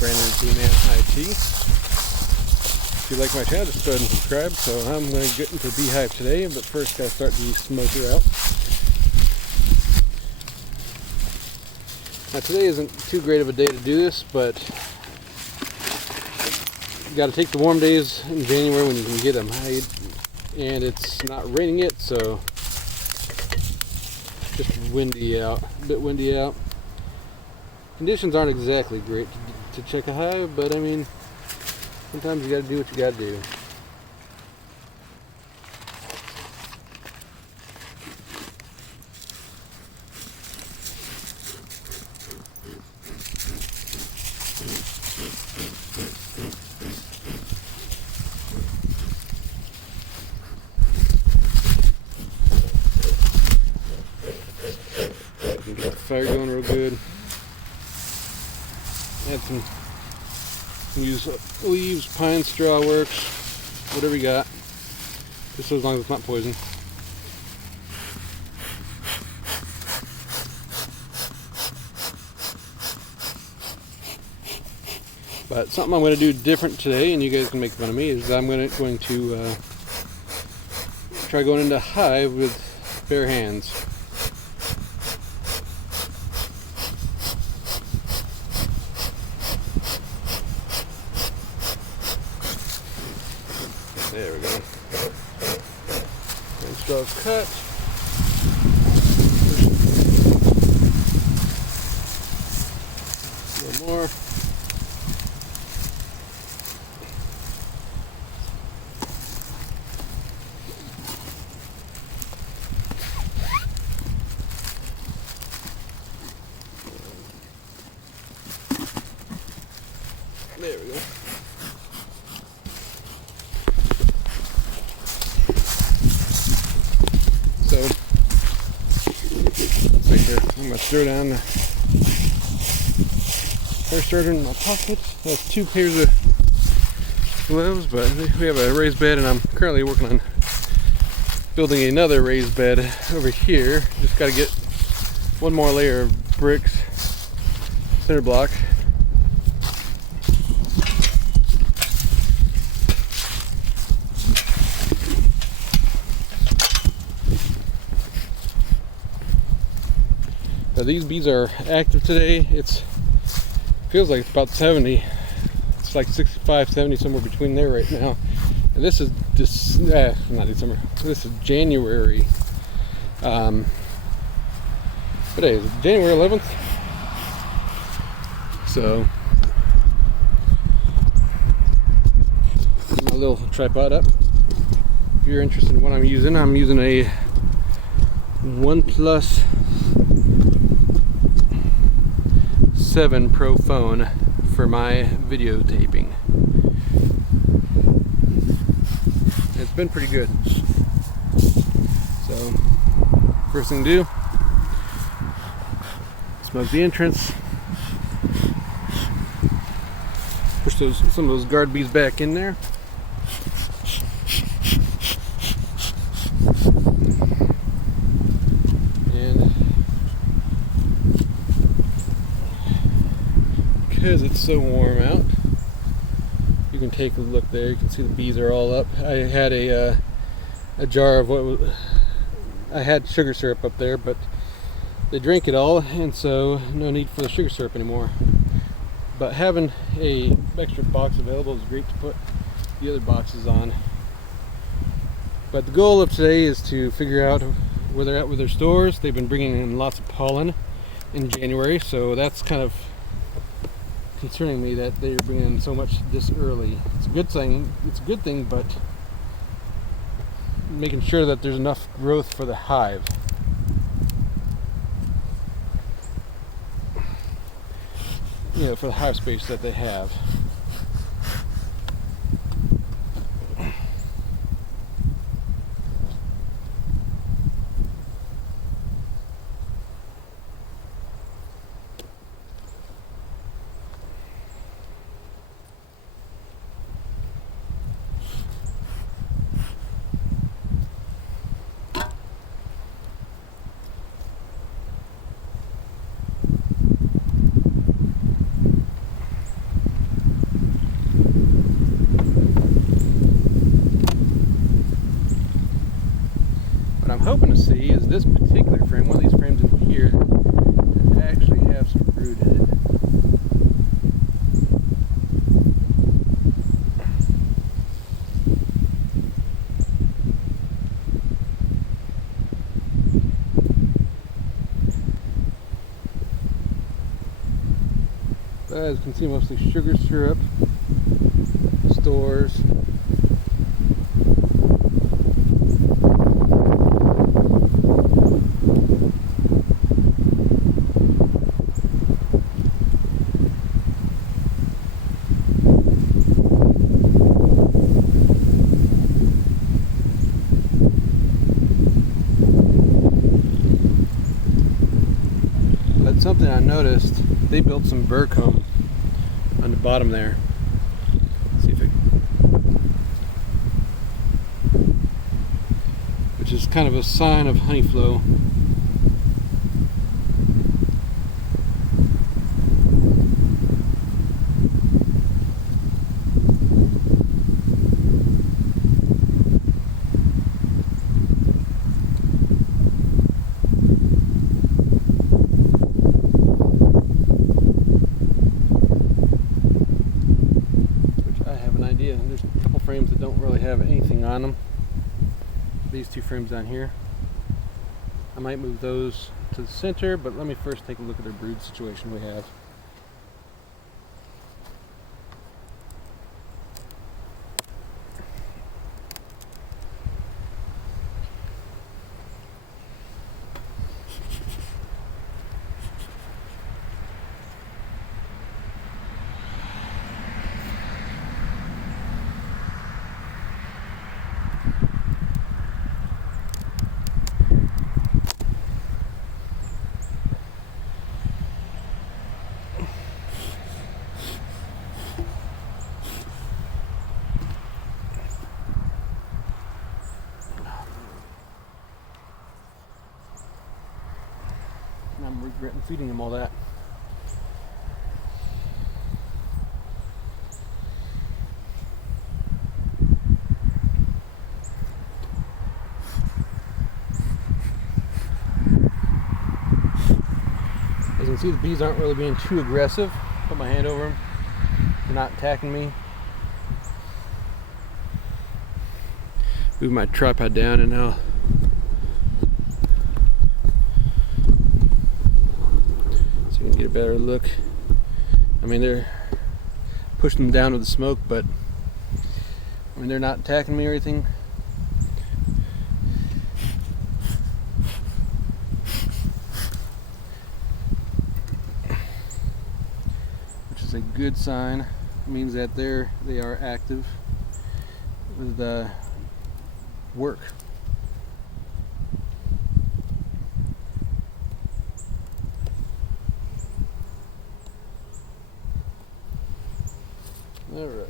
Brandon D-Man IT. If you like my channel, just go ahead and subscribe. So I'm going to get into Beehive today, but first got to start the smoker out. Now today isn't too great of a day to do this, but you got to take the warm days in January when you can get them hide, and it's not raining yet, so just windy out, a bit windy out. Conditions aren't exactly great to check a hive, but I mean, sometimes you got to do what you got to do. Get the fire going real good. Add some, use leaves, pine, straw works, whatever you got, just as long as it's not poison. But something I'm going to do different today, and you guys can make fun of me, is I'm going to try going into hive with bare hands. There we go. And straw's cut. A little more. There we go. So, right there, I'm going to throw down the fire starter in my pocket. I have 2 pairs of gloves, but we have a raised bed, and I'm currently working on building another raised bed over here. Just got to get one more layer of bricks, cinder block. These bees are active today. It feels like it's about 70. It's like 65, 70, somewhere between there right now. And this is not December. This is January. What day is it? January 11th. So, my little tripod up. If you're interested in what I'm using a OnePlus 7 Pro phone for my videotaping. It's been pretty good. So, first thing to do, smoke the entrance, push some of those guard bees back in there. Because it's so warm out, you can take a look there. You can see the bees are all up. I had a jar of I had sugar syrup up there, but they drank it all, and so no need for the sugar syrup anymore. But having a extra box available is great to put the other boxes on. But the goal of today is to figure out where they're at with their stores. They've been bringing in lots of pollen in January, so that's kind of concerning me that they're bringing in so much this early. It's a good thing, but making sure that there's enough growth for the hive. You know, for the hive space that they have. I'm hoping to see is this particular frame, one of these frames in here, that actually have some brood in it. As you can see, mostly sugar syrup, stores. But something I noticed, they built some burr comb on the bottom there. Let's see if it, which is kind of a sign of honey flow. There's a couple frames that don't really have anything on them. These two frames down here, I might move those to the center, but let me first take a look at their brood situation we have. And I'm regretting feeding him all that. As you can see, the bees aren't really being too aggressive. Put my hand over them. They're not attacking me. Move my tripod down and now so you can get a better look. I mean, they're pushing them down with the smoke, but I mean, they're not attacking me or anything. Which is a good sign. It means that they are active with work. All right.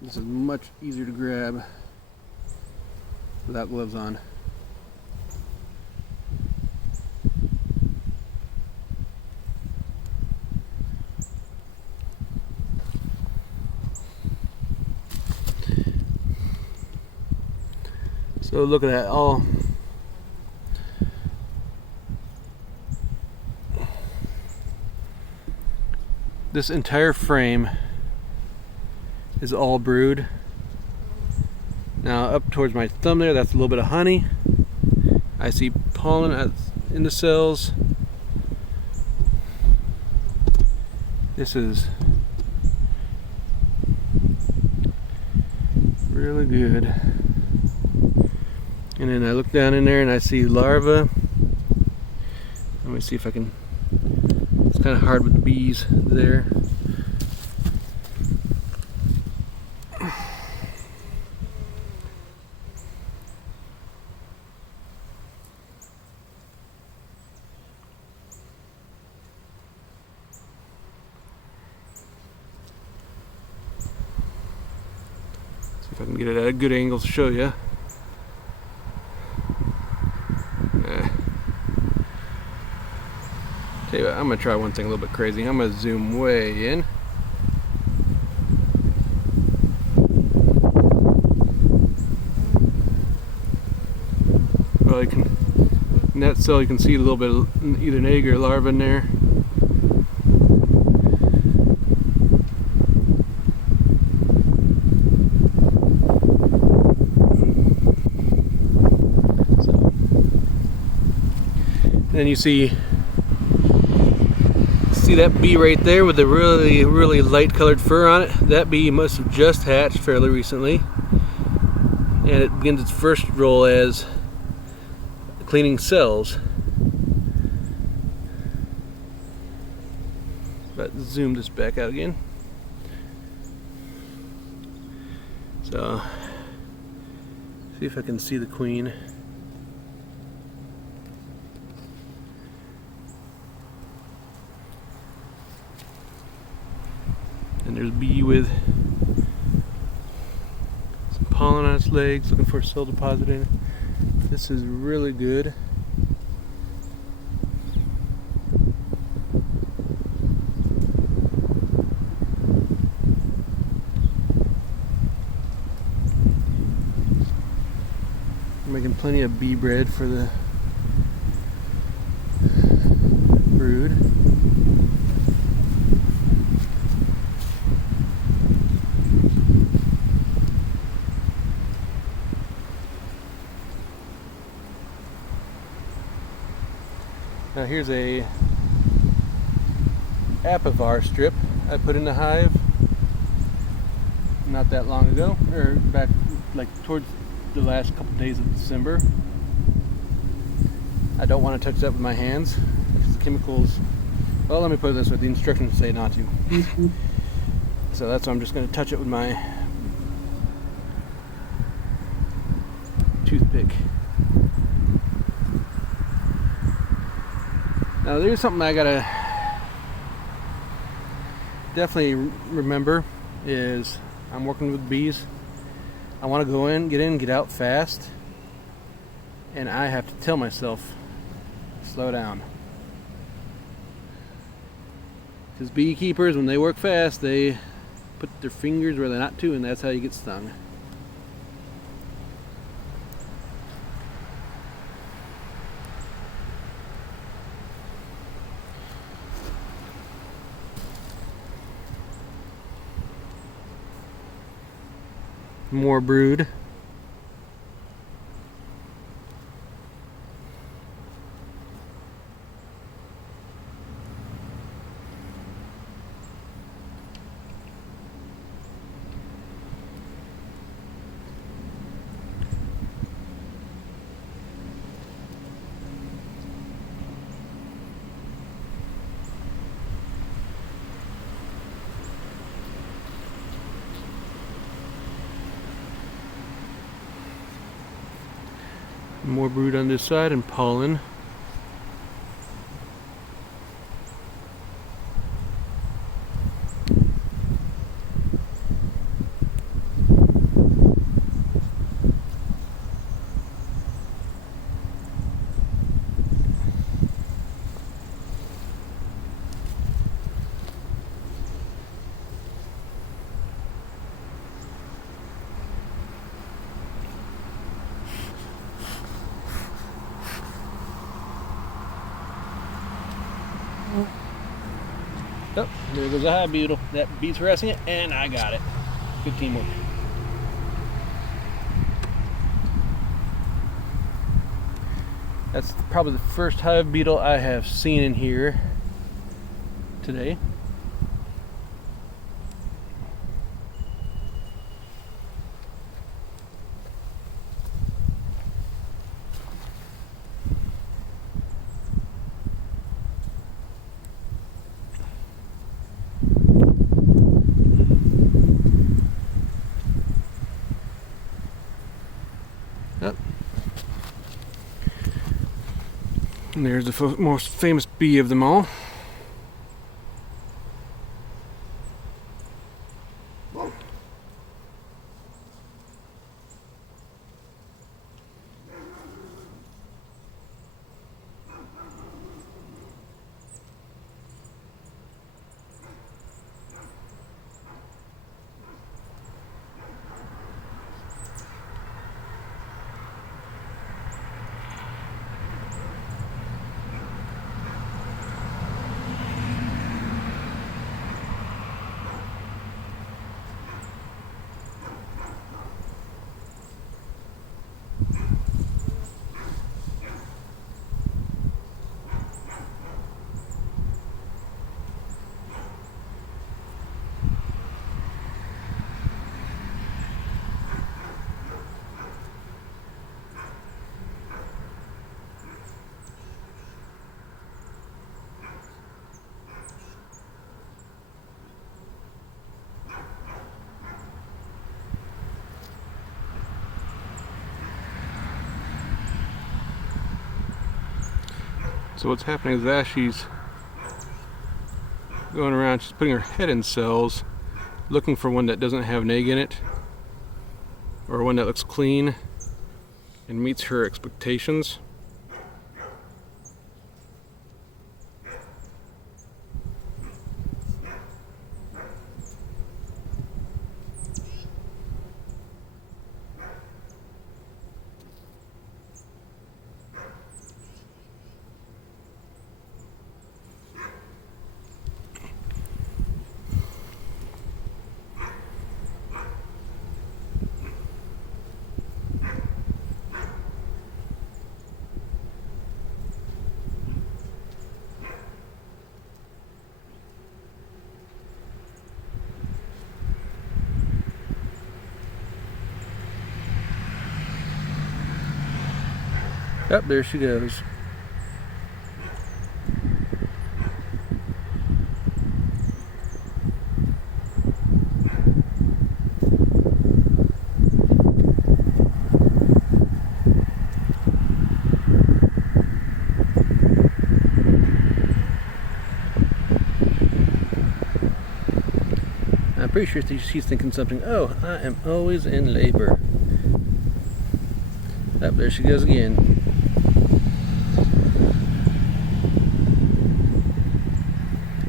This is much easier to grab without gloves on. So look at that, all this entire frame is all brood. Now up towards my thumb there, that's a little bit of honey. I see pollen in the cells. This is really good. And then I look down in there and I see larvae. Let me see if I can, it's kind of hard with the bees there. See if I can get it at a good angle to show you. Tell you what, I'm gonna try one thing a little bit crazy. I'm gonna zoom way in. Well, in that cell you can see a little bit of either an egg or a larva in there. And then you see that bee right there with the really light colored fur on it. That bee must have just hatched fairly recently, and it begins its first role as cleaning cells. But zoom this back out again. So see if I can see the queen. And there's a bee with some pollen on its legs, looking for a cell deposit in it. This is really good. I'm making plenty of bee bread for the brood. Now here's a apivar strip I put in the hive not that long ago, or back like towards the last couple days of December. I don't want to touch that with my hands because the chemicals, well, let me put it this way, the instructions say not to. So that's why I'm just going to touch it with my toothpick. Now there's something I gotta definitely remember is I'm working with bees. I want to go in, get out fast, and I have to tell myself, slow down. Because beekeepers, when they work fast, they put their fingers where they're not to, and that's how you get stung. More brood. More brood on this side and pollen. Oh, there goes a hive beetle. That bee's harassing it, and I got it. Good teamwork. That's probably the first hive beetle I have seen in here today. Yep. And there's the most famous bee of them all. So what's happening is as she's going around, she's putting her head in cells, looking for one that doesn't have an egg in it, or one that looks clean and meets her expectations. Yep, there she goes. I'm pretty sure she's thinking something. Oh, I am always in labor. Up there she goes again.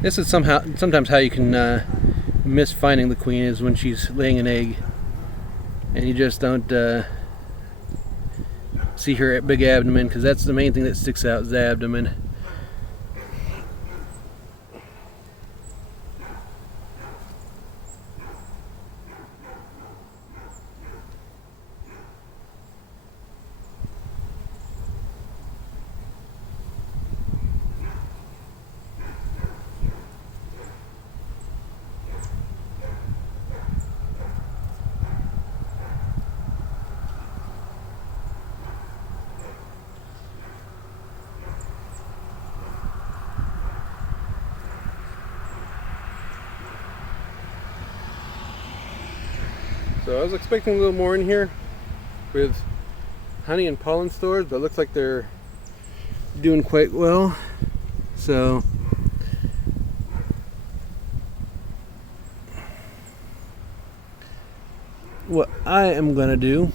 This is sometimes how you can miss finding the queen, is when she's laying an egg and you just don't see her big abdomen, because that's the main thing that sticks out, is the abdomen. So I was expecting a little more in here with honey and pollen stores, but it looks like they're doing quite well. So what I am going to do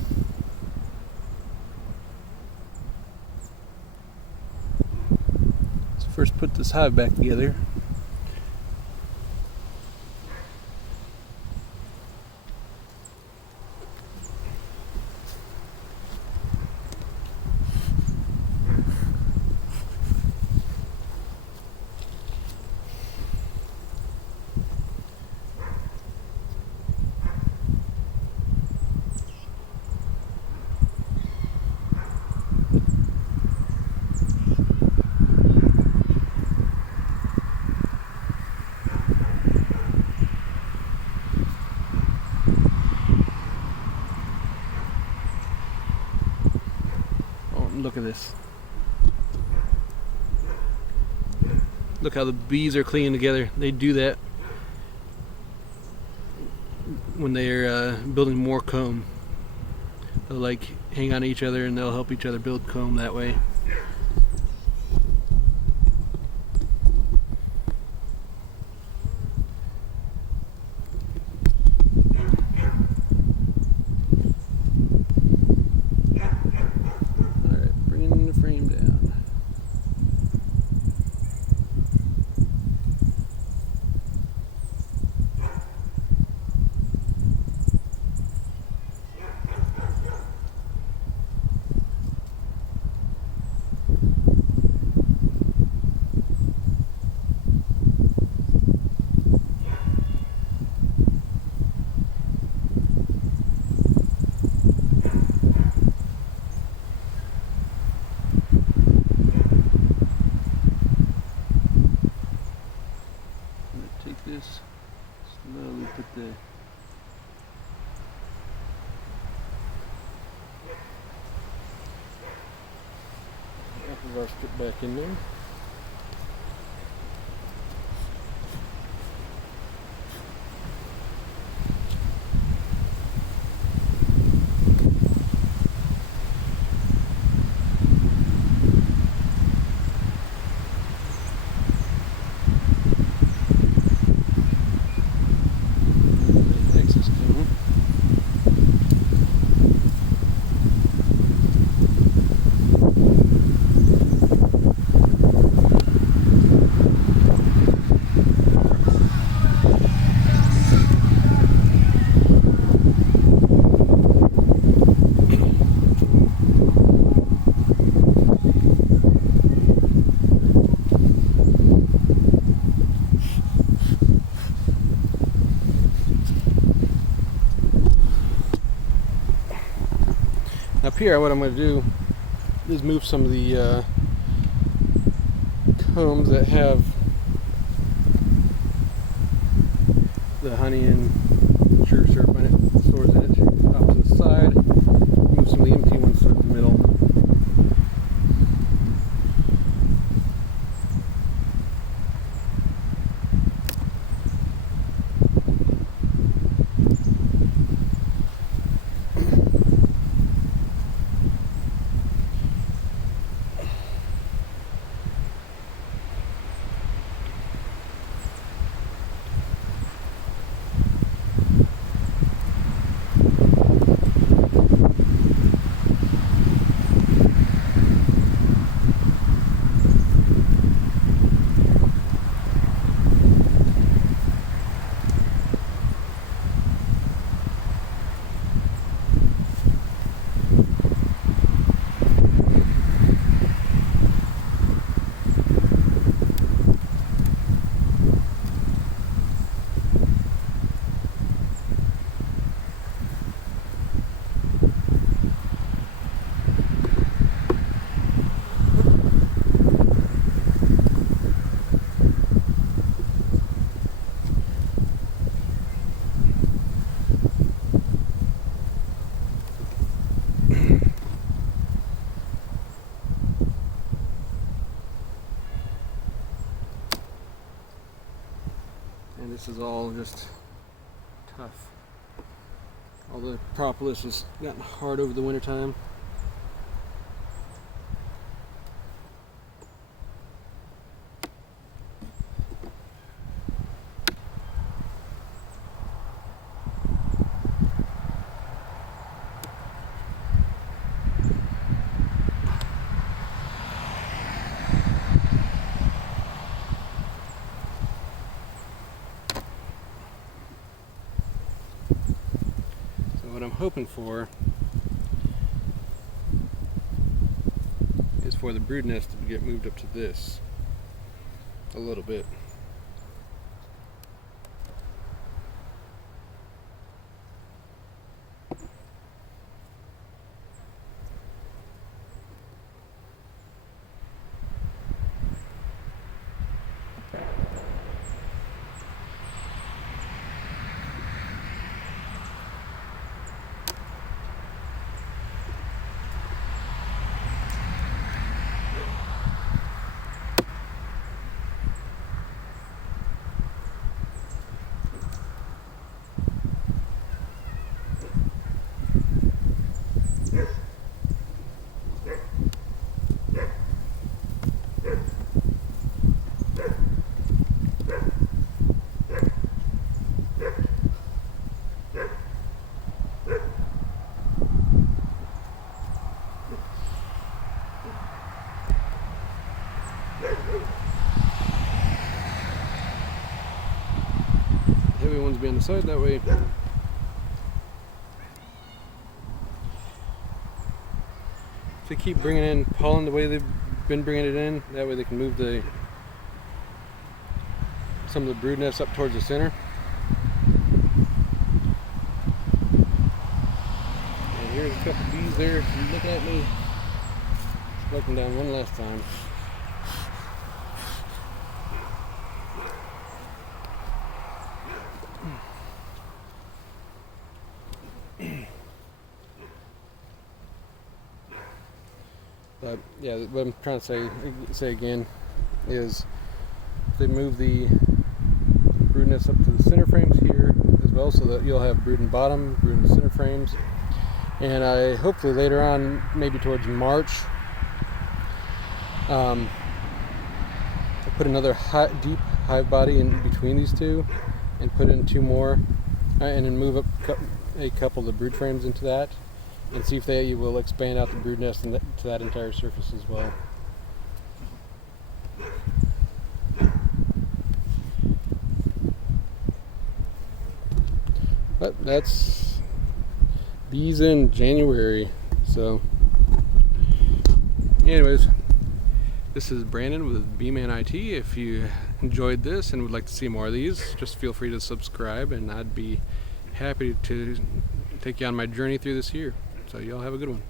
is first put this hive back together. Look at this. Look how the bees are clinging together. They do that when they're building more comb. They'll like hang on to each other and they'll help each other build comb that way. Take this, slowly put the apple strip back in there. here, what I'm going to do is move some of the combs that have the honey and sugar syrup in it, stores in it, off to the side. Move some of the empty ones to the middle. And this is all just tough. All the propolis has gotten hard over the winter time. What I'm hoping for is for the brood nest to get moved up to this a little bit. Heavy ones be on the side, that way if they keep bringing in pollen the way they've been bringing it in, that way they can move some of the brood nests up towards the center. And here's a couple bees there. If you're looking at me, looking down one last time. But yeah, what I'm trying to say again is they move the brood nests up to the center frames here as well, so that you'll have brood in bottom, brood in center frames. And I hopefully later on, maybe towards March, I'll put another deep hive body in between these two and put in two more, and then move up a couple of the brood frames into that, and see if they will expand out the brood nest to that entire surface as well. But that's bees in January. So anyways, this is Brandon with B-Man IT. If you enjoyed this and would like to see more of these, just feel free to subscribe, and I'd be happy to take you on my journey through this year. So y'all have a good one.